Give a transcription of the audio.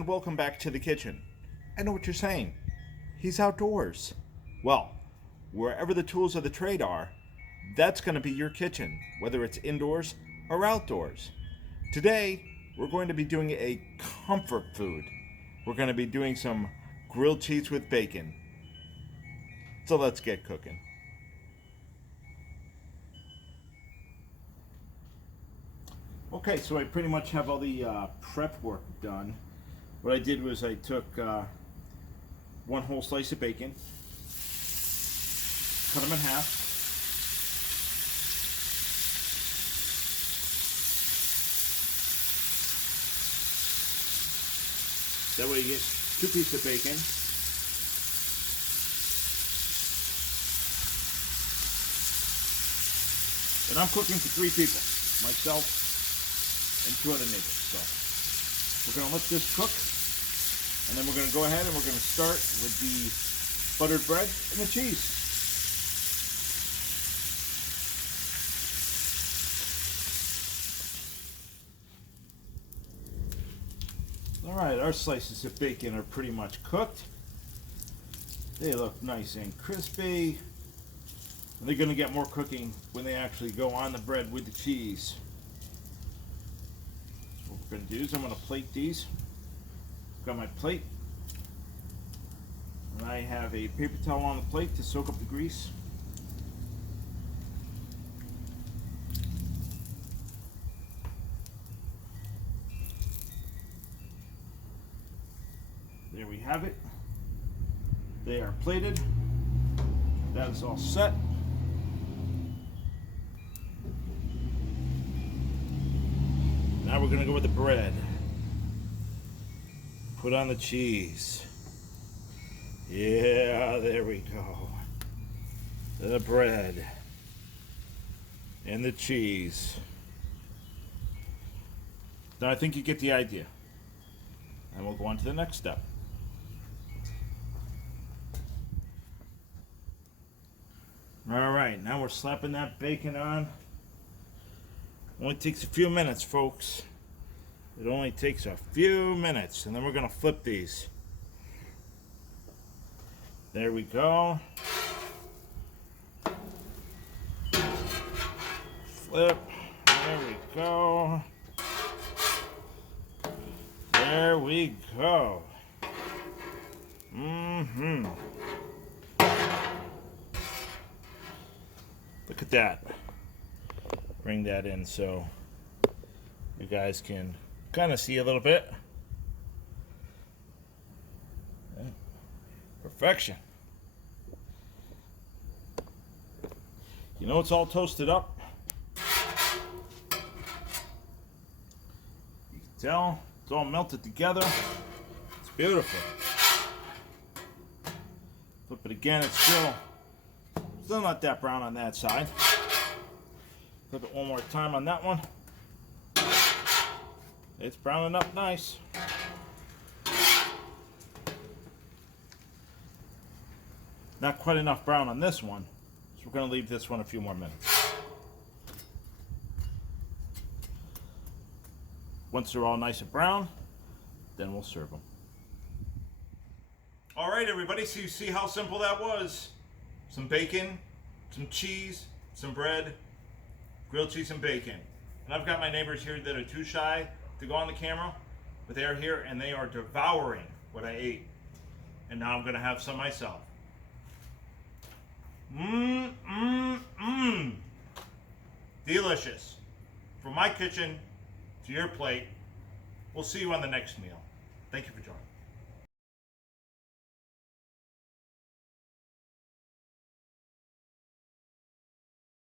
and welcome back to the kitchen. I know what you're saying. He's outdoors. Well, wherever the tools of the trade are, that's going to be your kitchen, whether it's indoors or outdoors. Today, we're going to be doing a comfort food. We're going to be doing some grilled cheese with bacon. So let's get cooking. Okay, so I pretty much have all the prep work done. What I did was I took one whole slice of bacon, cut them in half. That way you get 2 pieces of bacon. And I'm cooking for 3 people, myself and 2 other neighbors. So we're going to let this cook, and then we're going to go ahead and we're going to start with the buttered bread and the cheese. Alright, our slices of bacon are pretty much cooked. They look nice and crispy. And they're going to get more cooking when they actually go on the bread with the cheese. So what we're going to do is I'm going to plate these. I've got my plate. And I have a paper towel on the plate to soak up the grease. There we have it. They are plated. That is all set. Now we're going to go with the bread. Put on the cheese. Yeah, there we go. The bread and the cheese. Now I think you get the idea. And we'll go on to the next step. Alright, now we're slapping that bacon on. Only takes a few minutes, folks. It only takes a few minutes, and then we're going to flip these. There we go. Flip. There we go. There we go. Look at that. Bring that in so you guys can kind of see a little bit. Perfection. You know it's all toasted up. You can tell it's all melted together. It's beautiful. Flip it again, it's still not that brown on that side. Flip it one more time on that one. It's browning up nice. Not quite enough brown on this one, so we're going to leave this one a few more minutes. Once they're all nice and brown, then we'll serve them. All right, everybody, so you see how simple that was. Some bacon, some cheese, some bread, grilled cheese and bacon. And I've got my neighbors here that are too shy to go on the camera, but they are here and they are devouring what I ate. And now I'm gonna have some myself. Delicious. From my kitchen to your plate. We'll see you on the next meal. Thank you for joining.